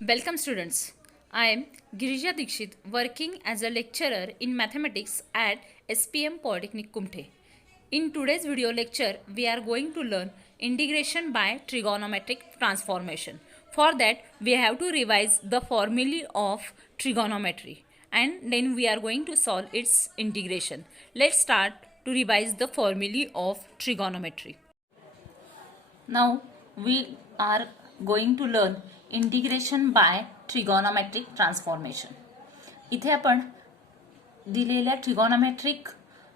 Welcome students. I am Girija Dikshit working as a lecturer in mathematics at SPM Polytechnic Kumte. In today's video lecture, we are going to learn integration by trigonometric transformation. For that, we have to revise the formulae of trigonometry and then we are going to solve its integration. Let's start to revise the formulae of trigonometry. Now we are going to learn integration by trigonometric transformation. इथे आपण दिलेल्या trigonometric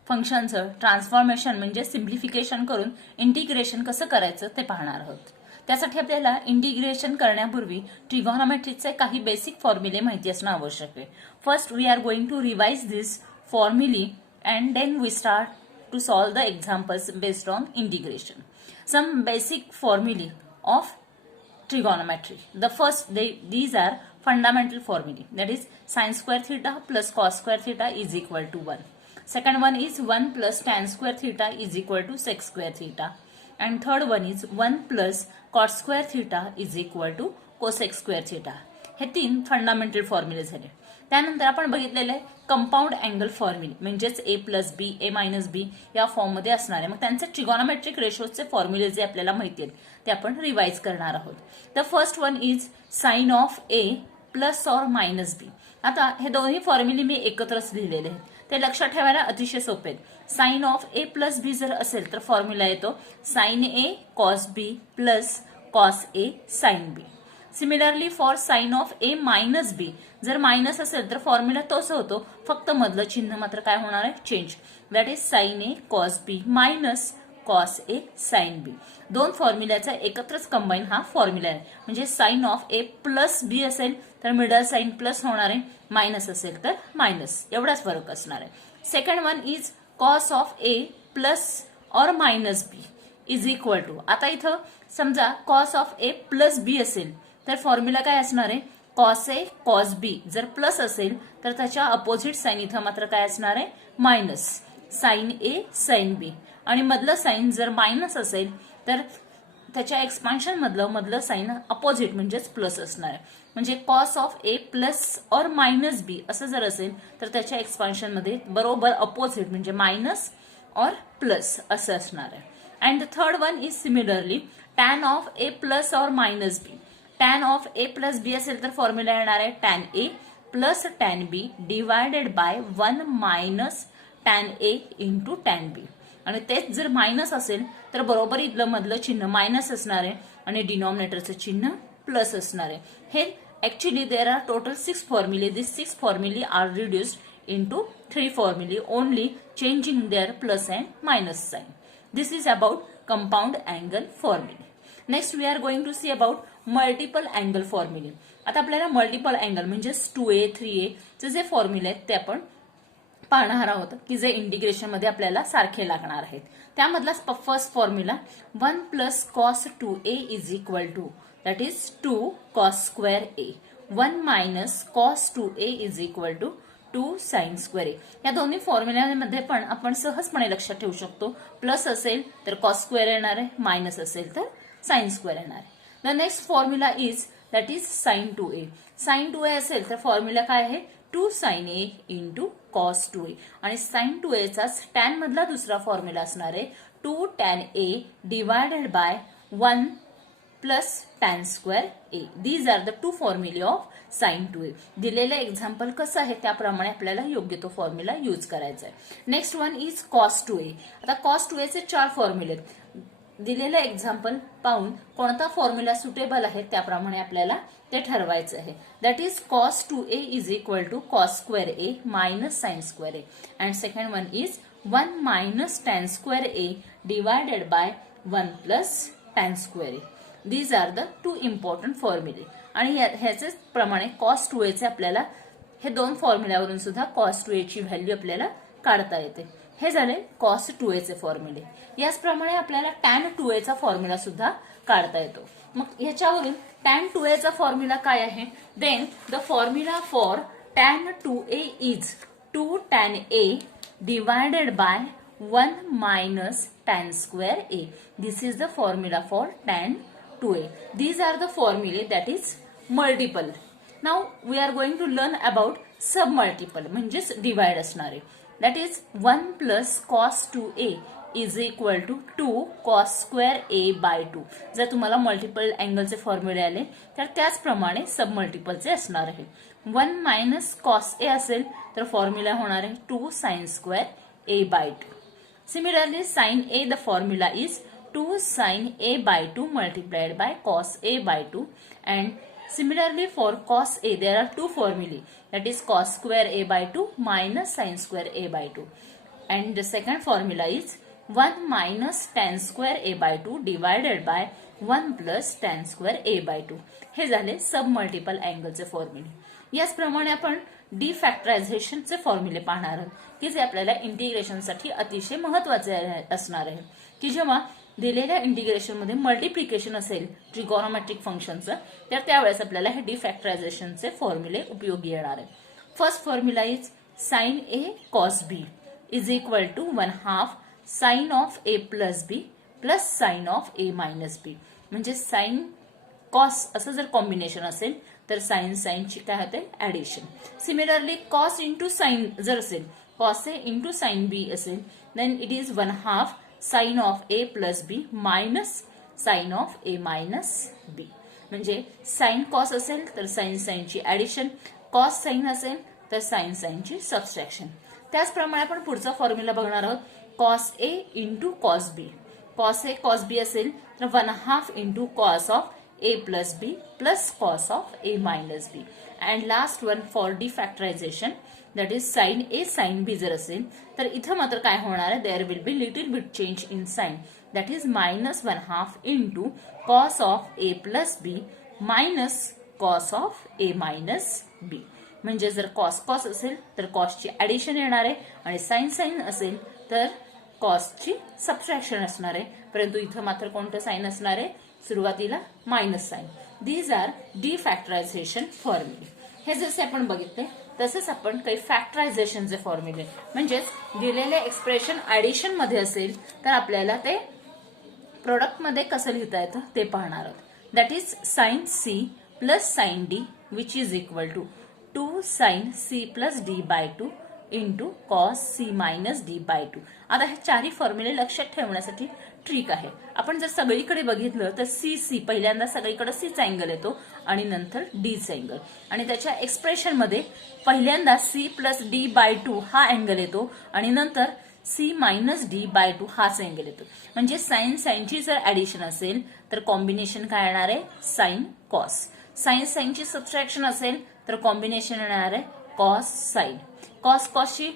फंक्शनचं transformation म्हणजे simplification करून integration कसं करायचं ते पाहणार आहोत. त्यासाठी आपल्याला इंटिग्रेशन करण्यापूर्वी ट्रिगोनोमेट्रीचे काही बेसिक फॉर्म्युले माहिती असणं आवश्यक आहे. First we are going to revise this फॉर्म्युली and then we start to solve the examples based on integration. Some basic फॉर्म्युले of trigonometry. The first, these are fundamental formulae, that is sin square theta plus cos square theta is equal to 1. Second one is 1 plus tan square theta is equal to sec square theta. And third one is 1 plus cot square theta is equal to cosec square theta. हे तीन fundamental फॉर्म्युले झाले. त्यानंतर आपण बघितलेले compound angle फॉर्म्युले म्हणजेच ए plus बी ए minus बी या फॉर्ममध्ये असणारे मग त्यांचे ट्रिगोनोमेट्रिक रेशोचे फॉर्म्युले जे आपल्याला माहिती आहेत ते आपण रिवाइज करणार आहोत. The first one is sine of A plus और मायनस बी. आता हे दोन्ही फॉर्म्युले मी एकत्रच लिहिलेले आहेत. ते लक्षात ठेवायला अतिशय सोपे आहेत. Sine of A plus B जर असेल तर फॉर्म्युला येतो sine A cos B plus cos A sine B. Similarly for sine of A minus B जर मायनस असेल तर फॉर्म्युला तोच होतो, फक्त मधलं चिन्ह मात्र काय होणार आहे change. That is sine A cos B minus cos A sine B. दोन फॉर्म्युल्याचा एकत्रच कंबाईन हा फॉर्म्युला आहे. म्हणजे sine of A plus B असेल तर मिडल साइन प्लस होणार आहे, मायनस असेल तर मायनस, एवढाच फरक असणार आहे. Second one is cos of A plus और minus B is equal to. आता इथं समजा cos of A plus B असेल तर फॉर्म्युला काय असणार आहे कॉस ए कॉस बी. जर प्लस असेल तर त्याच्या अपोजिट साइन इथं मात्र काय असणार आहे मायनस साइन ए साइन बी. आणि मधलं साइन जर मायनस असेल तर त्याच्या एक्सपान्शन मधलं साइन अपोजिट म्हणजेच प्लस असणार आहे. म्हणजे कॉस ऑफ ए प्लस और मायनस बी असं जर असेल तर त्याच्या एक्सपान्शन मध्ये बरोबर अपोजिट म्हणजे मायनस और प्लस असं असणार आहे. And the third one is similarly tan of A plus और minus B. Tan of A plus B असेल तर फॉर्म्युला येणार आहे tan A plus tan B divided by 1 minus tan A into tan B. आणि तेच जर minus असेल तर बरोबर इथलं मधलं चिन्ह मायनस असणार आहे आणि डिनॉमिनेटरचं चिन्ह प्लस असणार आहे. हे ऍक्च्युली देर आर टोटल 6 फॉर्म्युले. दिस 6 फॉर्म्युले आर रिड्युस्ड इंटू 3 फॉर्म्युले only changing their plus and minus sign. This is about compound angle फॉर्म्युले. Next we are going to see about multiple angle फॉर्म्युले. आता आपल्याला मल्टिपल अँगल म्हणजेच 2a 3a चे जे फॉर्म्युले आहेत ते आपण पाहणार आहोत की जे इंटिग्रेशन मध्ये आपल्याला सारखे लागणार आहेत. त्यामधला first formula 1 plus cos 2a is equal to that is 2 cos square A. 1 minus cos 2a is equal to 2 sine square A. या दोन्ही फॉर्म्युल्यामध्ये पण आपण सहजपणे लक्षात ठेवू शकतो. प्लस असेल तर कॉस स्क्वेअर येणार आहे, मायनस असेल तर साइन स्क्वेअर येणार आहे. The next formula is that is sine 2a. Sine 2a असेल तर फॉर्म्युला काय आहे 2 साइन ए इंटू कॉस 2a. आणि साइन 2a चाच टॅन मधला दुसरा फॉर्म्युला असणार आहे 2 tan A divided by 1 plus tan square A. These are the 2 फॉर्म्युले ऑफ साइन 2a. दिलेलं एक्झाम्पल कसं आहे त्याप्रमाणे आपल्याला योग्य तो फॉर्म्युला यूज करायचा आहे. Next one is cos 2a. आता कॉस 2a चे 4 फॉर्म्युले. दिलेलं एक्झाम्पल पाहून कोणता फॉर्म्युला सुटेबल आहे त्याप्रमाणे आपल्याला ते ठरवायचं आहे. That is cos 2a is equal to cos square A minus sine square A. And second one is 1 minus tan square A divided by 1 plus tan square A. These are the 2 important फॉर्म्युले. आणि ह्याच प्रमाणे cos 2a चे आपल्याला हे दोन फॉर्म्युल्यावरून सुद्धा cos 2a ची व्हॅल्यू आपल्याला काढता येते. हे झाले कॉस 2a चे फॉर्म्युले. याचप्रमाणे आपल्याला टॅन 2a चा फॉर्म्युला सुद्धा काढता येतो. मग याच्यावरून टॅन 2a चा फॉर्म्युला काय आहे then the formula for tan 2a is 2 tan A divided by 1 minus tan square a. This is the formula for tan 2a. These are the formulae that is multiple. Now we are going to learn about sub multiple म्हणजेच divide असणारे. That is 1 plus cos 2a is equal to 2 cos square a by 2. जर तुम्हाला multiple अँगलचे फॉर्म्युले आले तर त्याचप्रमाणे सब मल्टिपलचे असणार आहे. 1 minus cos a असेल तर फॉर्म्युला होणार आहे 2 sine square a by 2. Similarly, sin a, the formula is 2 sin a by 2 multiplied by cos a by 2. And similarly, for cos a, there are two formulae. That is cos square a by 2 minus sin square a by 2. And the second formula is 1 minus tan square a by 2 divided by 1 plus tan square a by 2. हे झाले सब multiple अँगलचे फॉर्म्युले. याचप्रमाणे आपण डिफॅक्टरायझेशनचे फॉर्म्युले पाहणार आहोत की जे आपल्याला इंटिग्रेशनसाठी अतिशय महत्त्वाचे असणार आहे. की जेव्हा दिलेल्या इंटिग्रेशनमध्ये मल्टिप्लिकेशन असेल ट्रिगोनोमेट्रिक फंक्शनचं तर त्यावेळेस आपल्याला हे डिफॅक्टरायझेशनचे फॉर्म्युले उपयोगी येणार आहे. First formula is sine A cos B is equal to 1/2 sine of A plus B plus sine of A minus B. म्हणजे साइन कॉस असं जर कॉम्बिनेशन असेल तर साइन साइनची काय होते addition. Similarly cos into sine जर असेल cos A into sine B असेल then it is 1/2 sine of A plus B minus sine of A minus B. म्हणजे साइन कॉस असेल तर साइन साइनची ऍडिशन, कॉस साइन असेल तर साइन साइनची सबस्ट्रॅक्शन. त्याचप्रमाणे आपण पुढचा फॉर्म्युला बघणार आहोत cos A into cos B. Cos A cos बी असेल तर 1/2 into cos of a plus b plus cos of a minus b. And last one for defactorization, that is sin a sin b जर असेल तर इथं मात्र काय होणार आहे there will be little bit change in sign, that is minus 1/2 into cos of a plus b minus cos of a minus b. म्हणजे जर cos cos असेल तर cos ची ऍडिशन येणार आहे आणि sin sin असेल तर cos ची सबट्रॅक्शन असणार आहे. परंतु इथं मात्र कोणतं साइन असणार आहे सुरुवातीला minus sine. These are defactorization फॉर्म्युले. हे जसे आपण बघितले तसेच आपण काही फॅक्टरायझेशनचे फॉर्म्युले म्हणजेच दिलेले एक्सप्रेशन ऍडिशन मध्ये असेल तर आपल्याला ते प्रोडक्ट मध्ये कसं लिहिता येतं ते पाहणार आहोत. That is sine c plus sine d which is equal to 2 sine c plus d by 2 into cos c minus d by 2. आता हे चारही फॉर्म्युले लक्षात ठेवण्यासाठी ट्रिक आहे. आपण जर सगळीकडे बघितलं तर सी सी पहिल्यांदा सगळीकडे सीचा अँगल येतो आणि नंतर डीचा अँगल आणि त्याच्या एक्सप्रेशन मध्ये पहिल्यांदा सी प्लस डी बाय 2 हा अँगल येतो आणि नंतर सी मायनस डी बाय 2 हाच अँगल येतो. म्हणजे साइन साइनची जर ऍडिशन असेल तर कॉम्बिनेशन काय येणार आहे साइन कॉस. साइन साइनची सबट्रॅक्शन असेल तर कॉम्बिनेशन येणार आहे कॉस साइन. कॉस कॉसची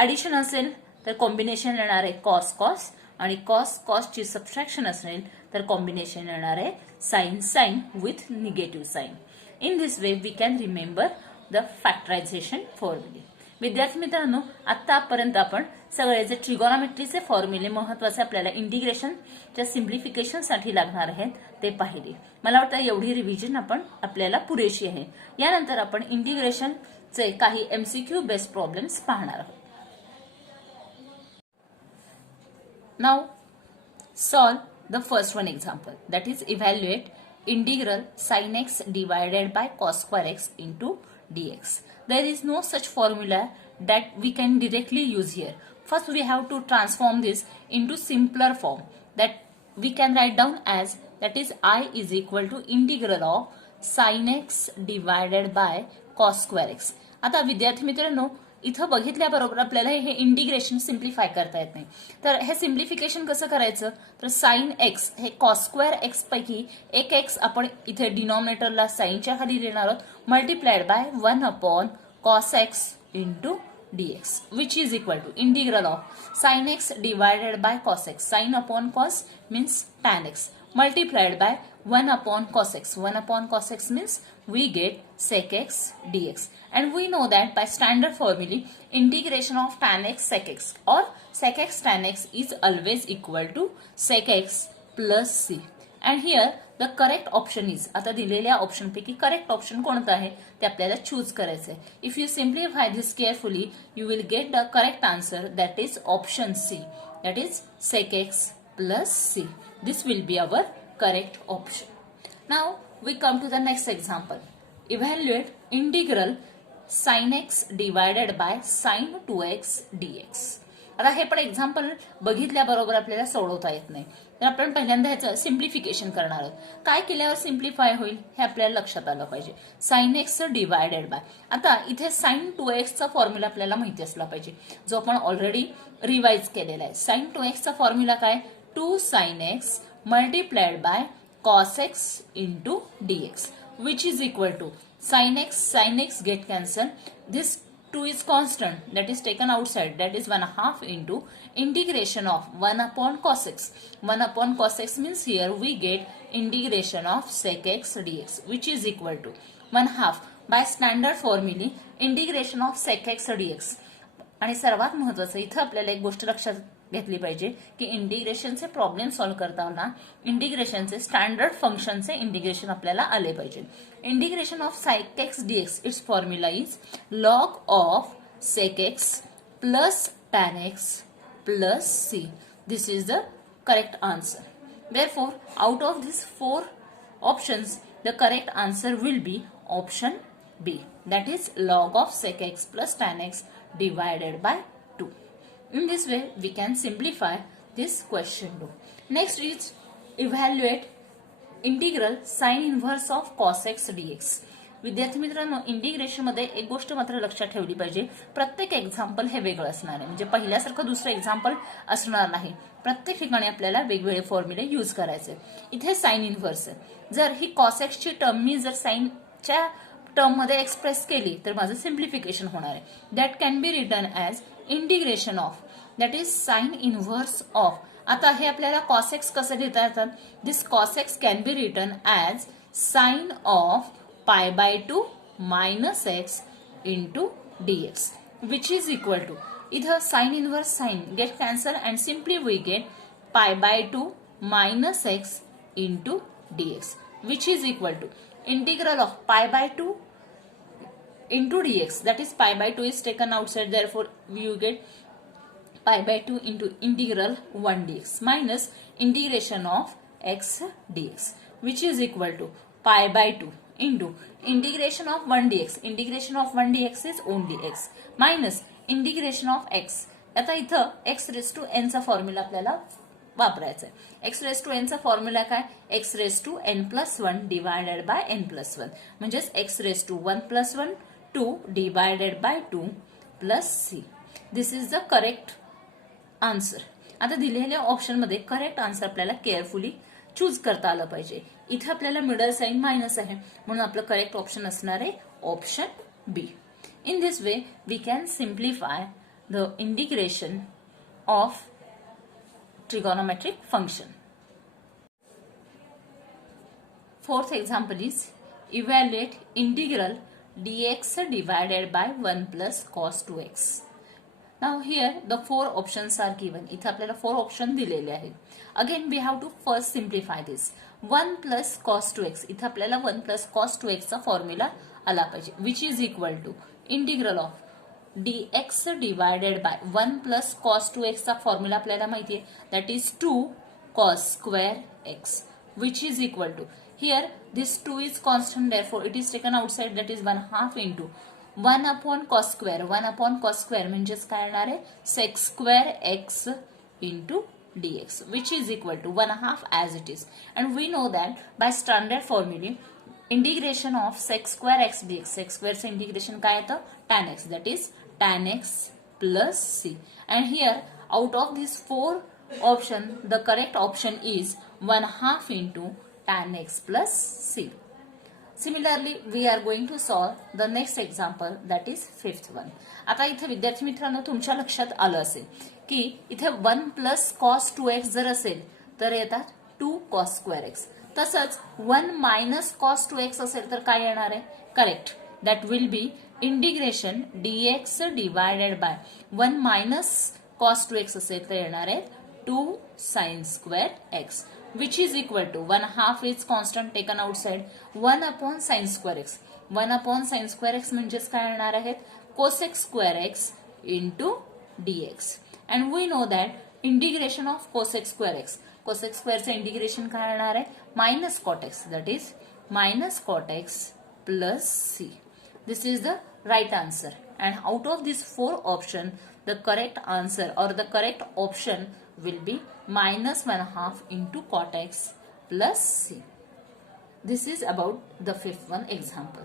ऍडिशन असेल तर कॉम्बिनेशन येणार आहे कॉस कॉस आणि कॉस कॉसची सबट्रॅक्शन असेल तर कॉम्बिनेशन येणार आहे sine sine with negative sign. In this way we can remember the factorization फॉर्म्युले. विद्यार्थी मित्रांनो आतापर्यंत आपण सगळे जे ट्रिगोनोमेट्रीचे फॉर्म्युले महत्वाचे आपल्याला इंटिग्रेशनच्या सिम्प्लिफिकेशनसाठी लागणार आहेत ते पाहिले. मला वाटतं एवढी रिव्हिजन आपल्याला पुरेशी आहे. यानंतर आपण इंटिग्रेशनचे काही MCQ बेस्ड प्रॉब्लेम्स पाहणार आहोत. Now solve the first one example, that is evaluate integral sin x divided by cos square x into dx. There is no such formula that we can directly use here. First we have to transform this into simpler form that we can write down as, that is I is equal to integral of sin x divided by cos square x. आता विद्यार्थी मित्रांनो इथं बघितल्याबरोबर आपल्याला हे integration simplify करता येत नाही. तर हे सिम्प्लिफिकेशन कसं करायचं तर साइन एक्स हे कॉस स्क्वेअर एक्स पैकी एक एक्स आपण इथे डिनॉमिनेटरला साइनच्या खाली लिहिणार आहोत multiplied by 1 cos x into dx which is equal to integral of sin x divided by cos x. Sin upon cos means tan x multiplied by 1 cos x. 1 cos x means we get sec x dx. And we know that by standard formula integration of tan x sec x or sec x tan x is always equal to sec x plus c. And here the correct option is, आता दिलेल्या option पैकी correct option कोणता आहे ते आपल्याला choose करायचं आहे. If you simplify this carefully you will get the correct answer, that is option c, that is sec x plus c. This will be our correct option. Now we come to the next example. Evaluate integral sin x divided by sin 2x dx. आता हे पण example बघितल्याबरोबर आपल्याला सोडवता येत नाही, तर आपण पहिल्यांदा ह्याचं सिम्प्लिफिकेशन करणार आहोत. काय केल्यावर सिम्प्लिफाय होईल हे आपल्याला लक्षात आलं पाहिजे. साइन एक्स डिवायडेड बाय, आता इथे साइन 2x चा फॉर्म्युला आपल्याला माहिती असला पाहिजे, जो आपण ऑलरेडी रिवाइज केलेला आहे. साइन 2x चा फॉर्म्युला काय, 2 sin x multiplied bye cos x into dx, which is equal to sin x get cancelled. This 2 is constant, that is taken outside, that is 1/2 into integration of 1 upon cos x. 1 upon cos x means here we get integration of sec x dx, which is equal to 1/2 by standard formula integration of sec x dx. आणि सर्वात महत्वाचं इथं आपल्याला एक गोष्ट लक्षात घेतली पाहिजे की इंटिग्रेशनचे प्रॉब्लेम सॉल्व्ह करताना इंटिग्रेशनचे स्टँडर्ड फंक्शनचे इंटिग्रेशन आपल्याला आले पाहिजे. Integration of sec x dx, it's formula is log of sec x plus tan x plus c. This is the correct answer. Therefore, out of these 4 options, the correct answer will be option B. That is log of sec x plus tan x divided by 2. In this way, we can simplify this question too. Next is evaluate integral sin inverse of cos x dx. विद्यार्थी मित्रांनो, integration मध्ये एक गोष्ट मात्र लक्षात ठेवली पाहिजे, प्रत्येक एक्झाम्पल हे वेगळं असणार आहे. म्हणजे पहिल्यासारखं दुसरं एक्झाम्पल असणार नाही. प्रत्येक ठिकाणी आपल्याला वेगवेगळे फॉर्म्युले यूज करायचे. इथे साइन इन्व्हर्स आहे, जर ही cos x ची टर्म मी जर साइनच्या टर्म मध्ये एक्सप्रेस केली तर माझं सिम्प्लिफिकेशन होणार आहे. That can be written as integration of, that is sine inverse of. आता हे आपल्याला cos x कसं लिहिता येतात, this cos x can be written as sine of pi by 2 minus x into dx, which is equal to, इथं sine inverse sine get cancel and simply we get pi by 2 minus x into dx, which is equal to integral of pi by 2 into dx, that is pi by 2 is taken outside, therefore you get pi by 2 into integral 1 dx minus integration of x dx, which is equal to pi by 2 into integration of 1 dx. integration of 1 dx is only x minus integration of x. आता इथं x raised to n चा formula आपल्याला वापरायचं आहे. X raise to n चा formula काय, x raise to n plus 1 divided by n plus 1, म्हणजेच x raise to 1 plus 1 2 divided by 2 plus c. This is the correct answer. आता दिलेल्या option मध्ये करेक्ट आन्सर आपल्याला केअरफुली चूज करता आलं पाहिजे. इथे आपल्याला मिडल साइन मायनस आहे, म्हणून आपलं करेक्ट ऑप्शन असणार आहे option b. In this way we can simplify the integration of trigonometric function. Fourth example is evaluate integral dx divided by 1 plus cos 2x. Now here the 4 options are given. इथे आपल्याला 4 option दिलेले आहेत. Again we have to first simplify this. 1 plus cos 2x, इथे आपल्याला 1 plus cos 2x चा formula आला पाहिजे, which is equal to integral of dx divided by 1 plus cos 2x चा फॉर्म्युला आपल्याला माहिती आहे, that is 2 cos square x, which is equal to, here this 2 is constant, therefore it is taken outside, that is 1/2 into 1 upon cos square. 1 upon cos square म्हणजेच काय येणार आहे, sec square x into dx, which is equal to 1/2 as it is. And we know that by standard formula integration of sec square x dx, sec square चे integration काय येतं, tan x, that is tan x plus c. And here out of these 4 option, the correct option is 1/2 into tan x plus c. Similarly, we are going to solve the next example, that is 5th one. आता इथे विद्यार्थी मित्रांनो तुमच्या लक्षात आलं असेल की इथे 1 plus cos 2x जर असेल तर येतात 2 cos square x. तसंच 1 minus cos 2x असेल तर काय येणार आहे, correct, that will be integration dx divided by 1 minus cos 2x असेल तर येणार आहे 2 sin square x, which is equal to 1/2 is constant taken outside, 1 upon sin square x. 1 upon sin square x म्हणजेच काय येणार आहेत, cosec square x into dx. And we know that integration of cosec square x, cosec square चे integration काय येणार आहे, minus cot x, that is minus cot x plus c. This is the right answer. And out of these 4 options, the correct answer or the correct option will be minus 1/2 into cot x plus c. This is about the fifth one example.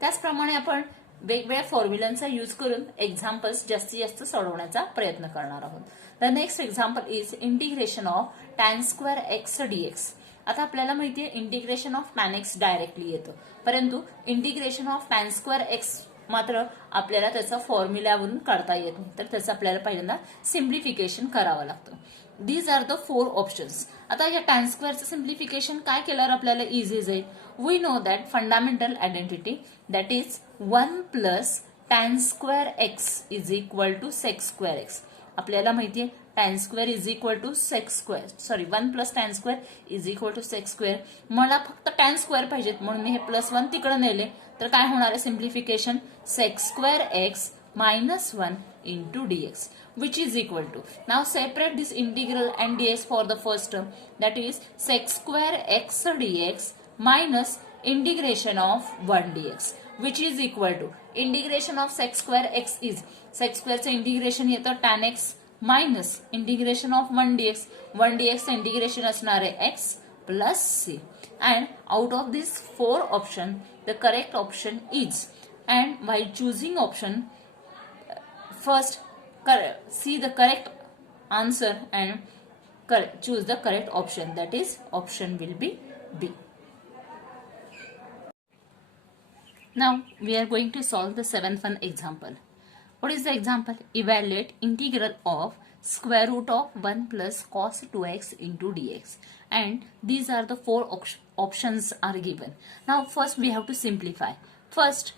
त्याचप्रमाणे आपण वेगवेगळ्या फॉर्म्युलांचा use करून examples जास्तीत जास्त सोडवण्याचा प्रयत्न करणार आहोत. The next example is integration of tan square x dx. आता आपल्याला माहिती आहे integration of tan x directly येतं, परंतु integration of tan square x मात्र आपल्याला त्याचा फॉर्म्युल्यावरून काढता येत नाही, तर त्याचं आपल्याला पहिल्यांदा सिम्प्लिफिकेशन करावं लागतं. These are the 4 options. आता या tan स्क्वेअरचं सिम्प्लिफिकेशन काय केल्यावर आपल्याला इझी जाईल? We know that fundamental identity that is 1 plus tan square x is equal to sec square x. आपल्याला माहिती आहे tan square is equal to sec square, sorry 1 plus tan square is equal to sec square. मला फक्त tan square पाहिजेत म्हणून मी हे +1 तिकडे नेले, तर काय होणार आहे simplification? Sec square x minus 1 into dx, which is equal to, now separate this integral and dx for the first term, that is sec square x dx minus integration of 1 dx, which is equal to integration of sec square x is sec square चे integration येतं tan x minus integration of 1 dx. 1 dx चे integration असणार आहे x plus c, and out of these 4 option the correct option is, and while choosing option first see the correct answer and choose the correct option, that is option will be B. Now we are going to solve the 7th one example. What is the example? Evaluate integral of square root of 1 plus cos 2x into dx, and these are the 4 options are given. Now first we have to simplify. First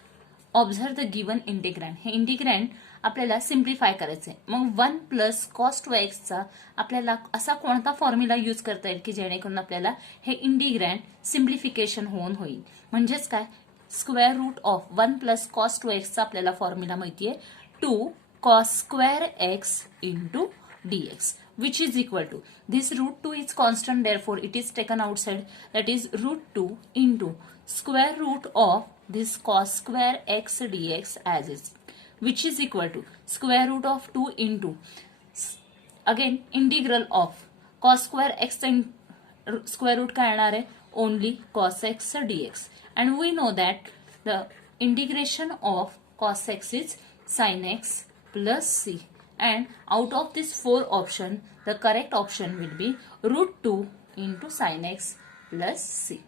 observe the given integrand. हे integrand आपल्याला simplify करायचंय. मग 1 plus cos 2x आपल्याला असा कोणता formula use करता येईल की जेणेकरून आपल्याला हे इंटिग्रँड सिम्प्लिफिकेशन होईल. म्हणजेच काय, square root of 1 plus cos 2x आपल्याला फॉर्म्युला माहितीये 2 cos square x into dx, which is equal to, this root 2 is constant, therefore it is taken outside, that is root 2 into square root of this cos square x dx as is, which is equal to square root of 2 into again integral of cos square x square root काय येणार आहे? only cos x dx, and we know that the integration of cos x is sin x plus c, and out of this 4 option the correct option will be root 2 into sin x plus c.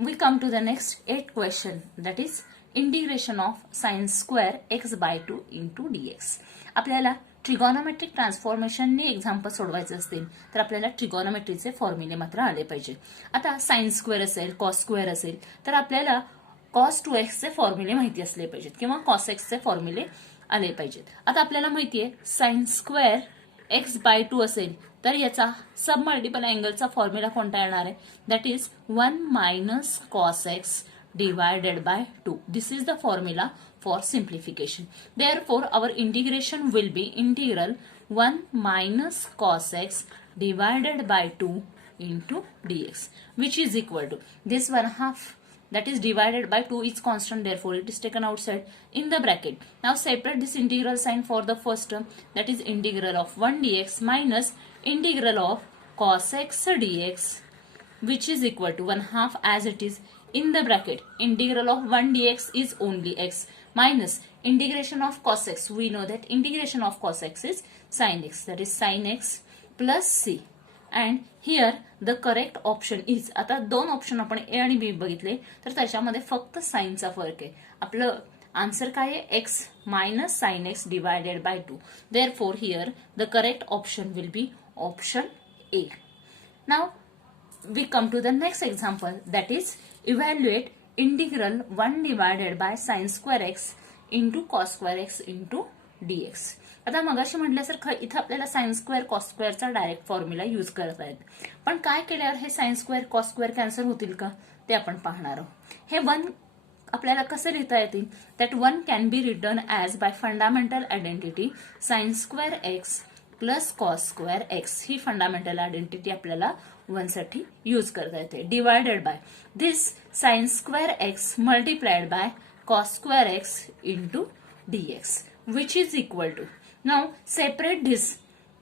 We come to the next 8th question, that is integration of sin square x by 2 into dx. आपल्याला trigonometric ट्रान्सफॉर्मेशनने example सोडवायचे असतील तर आपल्याला ट्रिगोनोमेट्रीचे फॉर्म्युले मात्र आले पाहिजे. आता sine square असेल, कॉस स्क्वेअर असेल तर आपल्याला cos 2x चे फॉर्म्युले माहिती असले पाहिजेत किंवा cos x चे फॉर्म्युले आले पाहिजेत. आता आपल्याला माहिती आहे साइन स्क्वेअर x बाय 2 असेल तर याचा सब मल्टिपल अँगलचा फॉर्म्युला कोणता येणार आहे? That is 1 minus cos x divided by 2. This is the formula for simplification. Therefore our integration will be integral 1 minus cos x divided by 2 into dx, which is equal to this 1/2, that is divided by 2 is constant, therefore it is taken outside in the bracket. Now separate this integral sign for the first term, that is integral of 1 dx minus integral of cos x dx, which is equal to 1/2 as it is in the bracket. Integral of 1 dx is only x minus integration of cos x. We know that integration of cos x is sin x, that is sin x plus c. And here the correct option is, आता 2 option आपण ए आणि बी बघितले तर त्याच्यामध्ये फक्त साइनचा फरक आहे. आपलं आन्सर काय आहे? x minus sin x divided by 2. Therefore here the correct option will be option A. Now we come to the next example, that is evaluate integral 1 divided by sin square x into cos square x into dx. आता मगाशी म्हटल्यासारखं इथं आपल्याला sine square cos स्क्वेअरचा direct formula use करता येत, पण काय केल्यावर हे sine square cos square cancel होतील का ते आपण पाहणार आहोत. हे 1 आपल्याला कसं लिहिता येतील? That 1 can be written as bye fundamental identity sign square x plus cos square x he fundamental identity आपल्याला 1 साठी यूज करता येते. Divided by this sign square x multiplied by cos square x into dx which is equal to, now separate this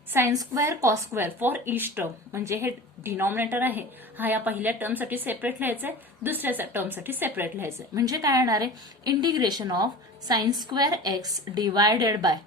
sign square cos square for each term. म्हणजे हे denominator आहे हा या पहिल्या टर्मसाठी सेपरेट लिहायचंय, दुसऱ्या टर्मसाठी सेपरेट लिहायचंय. म्हणजे काय येणार आहे, integration of sine square x divided by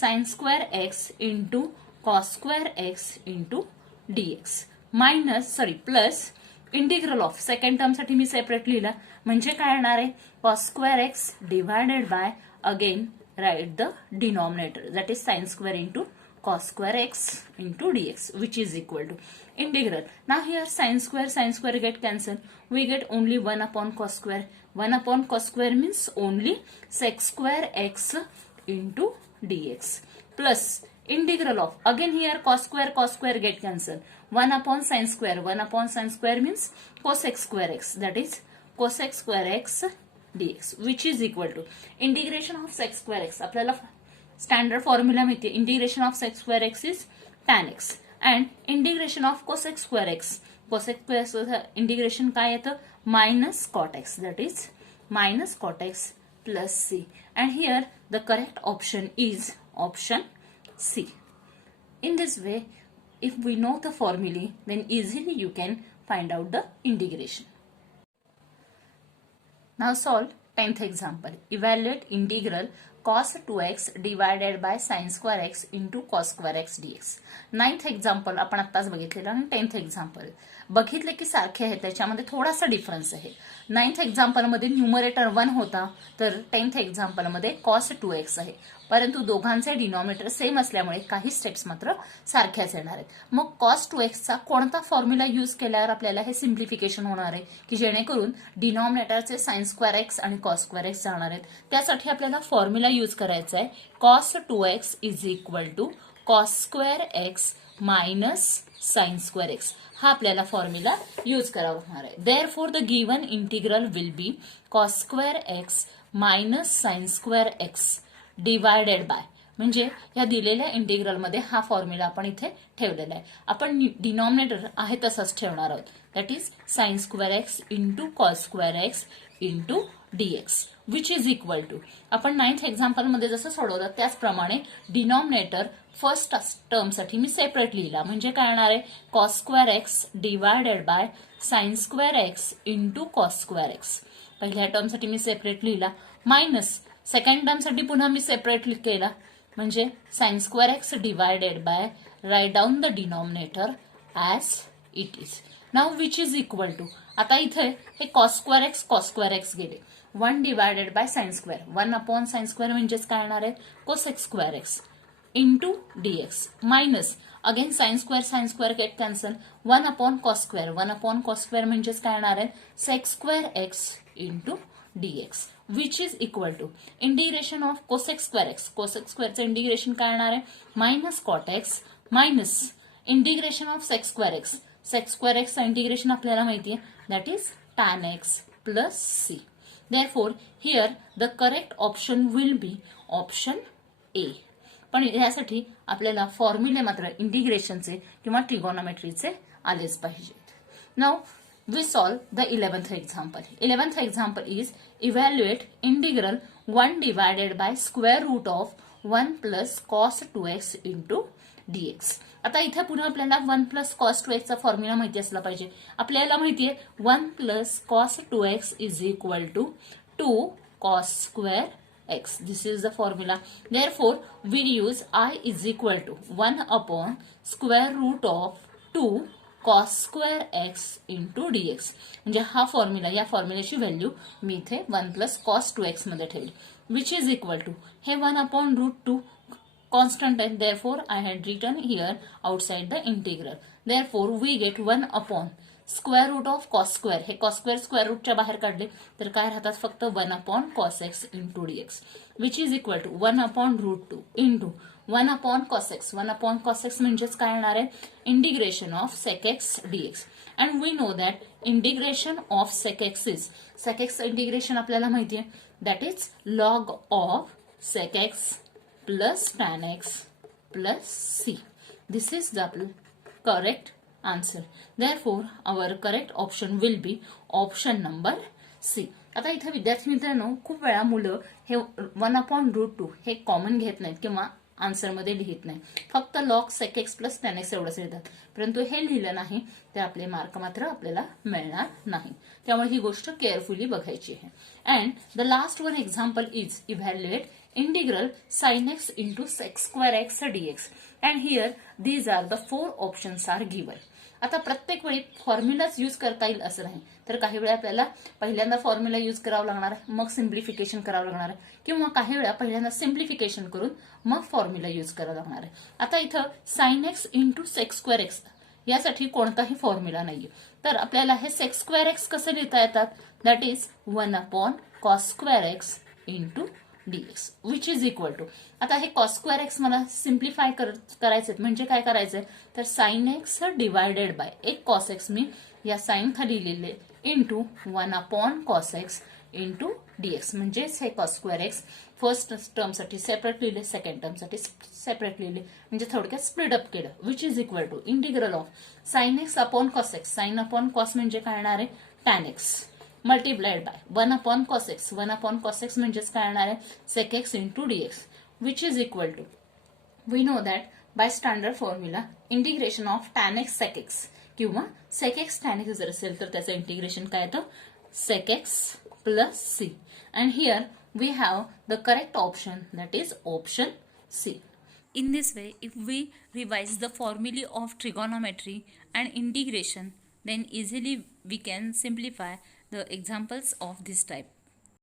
sine square x into cos square x into dx minus plus integral of second टर्मसाठी मी सेपरेट लिहिला. म्हणजे काय येणार आहे, cos square x divided by again write the denominator, that is sin square into cos square x into dx, which is equal to integral. Now here sin square get cancelled. We get only 1 upon cos square. 1 upon cos square means only sec square x into dx plus integral of, again here cos square get cancelled. 1 upon sin square means cosec square x, that is cosec square x dx, which is equal to integration of sec square x. आपल्याला standard formula माहिती आहे, integration of sec square x is tan x and integration of cosec square x, cosec square integration काय येतं, minus cot x, that is minus cot x plus c, and here the correct option is option C. In this way, if we know the formulae, then easily you can find out the integration. Now solve 10th example. Evaluate integral cos 2x divided by sin square x into cos square x dx. 9th example आपण आत्ताच बघितलेलं आणि 10th example बघितले की सारखे आहे, त्याच्यामध्ये थोडासा डिफरन्स आहे. 9th example मध्ये न्यूमरेटर 1 होता, तर 10th example मध्ये cos 2x आहे. परंतु दोघांचे डिनॉमिनेटर सेम असल्यामुळे काही स्टेप्स मात्र सारख्याच येणार आहेत. मग cos 2x चा कोणता फॉर्म्युला यूज केल्यावर आपल्याला हे सिम्प्लिफिकेशन होणार आहे की जेणेकरून डिनॉमिनेटरचे sin स्क्वेअर एक्स आणि cos स्क्वेअर एक्स जाणार आहेत. त्यासाठी आपल्याला फॉर्म्युला यूज करायचा आहे cos 2x is equal to cos square x minus sin square x. हा आपल्याला फॉर्म्युला यूज करावा होणार आहे. Therefore the given integral will be cos square x minus sin square x divided by, म्हणजे या दिलेल्या इंटिग्रल मध्ये हा फॉर्म्युला आपण इथे ठेवलेला आहे. आपण डिनॉमिनेटर आहे तसंच ठेवणार आहोत, that is sine square x into cos square x into dx which is equal to, आपण 9th एक्झाम्पल मध्ये जसं सोडवलं त्याचप्रमाणे डिनॉमिनेटर फर्स्ट टर्मसाठी मी सेपरेट लिहिला. म्हणजे काय येणार आहे, cos square x divided by sine square x into cos square x. पहिल्या टर्मसाठी मी सेपरेट लिहिला मायनस सेकंड टर्मसाठी पुन्हा मी सेपरेट केला, म्हणजे sine square x divided by write down the denominator as it is. Now which is equal to, आता इथे हे कॉस स्क्वेअर एक्स गेले, 1 divided by sine square, 1 upon sine square म्हणजेच काय येणार आहे, cosec square x into dx minus again sine square get cancel, 1 upon cos square म्हणजेच काय येणार आहे, sec square x into dx which is equal to integration of cosec स्क्वेअरचं integration काय येणार आहे, minus cot x minus integration of sec स्क्वेअर एक्सचं इंटिग्रेशन आपल्याला माहिती आहे, that is tan x plus C. Therefore here the correct option will be option A. पण यासाठी आपल्याला फॉर्म्युले मात्र इंटिग्रेशनचे किंवा ट्रिगोनोमेट्रीचे आलेच पाहिजेत. Now we solve the 11th example. 11th example is evaluate integral 1 divided by square root of 1 plus cos 2x into dx. आता इथे पुन्हा आपल्याला 1 plus cos 2x चा फॉर्म्युला माहिती असला पाहिजे. आपल्याला माहिती आहे 1 plus cos 2x is equal to 2 cos square x. This is the formula. Therefore, we use I is equal to 1 upon square root of 2 cos square x into dx. म्हणजे हा formula, या फॉर्म्युलाची value मी इथे 1 plus cos 2x मध्ये ठेवली, which is equal to हे 1 upon root 2 constant आहे. Therefore I had written here outside the integral. Therefore we get 1 upon square root of cos square. हे cos square रूटच्या बाहेर काढले तर काय राहतात, फक्त 1 upon cos x into dx which is equal to 1 upon root 2 into 1 upon cos x. 1 upon cos x म्हणजेच काय येणार आहे, integration of sec x dx. And we know that integration of sec x integration आपल्याला माहिती आहे, that is log of sec x plus tan x plus c. This is the correct answer. Therefore, our correct option will be option number C. आता इथे विद्यार्थी मित्रांनो खूप वेळा मुलं हे 1/√2 हे कॉमन घेत नाहीत किंवा आन्सरमध्ये लिहित नाही, फक्त log sec x plus tan x एवढंच लिहितात, परंतु हे लिहिलं नाही तर आपले मार्क मात्र आपल्याला मिळणार नाही. त्यामुळे ही गोष्ट केअरफुली बघायची आहे. And the last one example is evaluate integral sin x into sec square x dx. And here these are the 4 options are given. आता प्रत्येक वेळी फॉर्म्युलाच यूज करता येईल असं नाही, तर काही वेळा आपल्याला पहिल्यांदा फॉर्म्युला यूज करावा लागणार आहे, मग सिम्प्लिफिकेशन करावं लागणार आहे, किंवा काही वेळा पहिल्यांदा सिम्प्लिफिकेशन करून मग फॉर्म्युला यूज करावा लागणार आहे. आता इथं sin x into sec square x यासाठी कोणताही फॉर्म्युला नाहीये, तर आपल्याला हे sec square x कसं लिहिता येतात, that is 1/cos square x into dx which is equal to. आता हे cos square x मला सिम्प्लिफाय करायचे म्हणजे काय करायचंय, तर sin x डिवायडेड बाय एक cos x मी या साइन खाली लिहिले into 1/cos x into dx. म्हणजेच हे cos square x first term साठी सेपरेट लिहिले, सेकंड टर्म साठी सेपरेट लिहिले, म्हणजे थोडक्यात स्प्लिट अप केलं, which is equal to integral of sin x upon cos x. Sine upon cos म्हणजे काय येणार आहे, tan x multiplied by 1/cos x. 1/cos x म्हणजेच काय येणार आहे, sec x into dx, which is equal to, we know that by standard formula integration of tan x sec x किंवा sec x tan x जर असेल तर त्याचं integration काय येतं, sec x plus c. And here we have the correct option, that is option c. In this way, if we revise the formulae of trigonometry and integration, then easily we can simplify the examples of this type.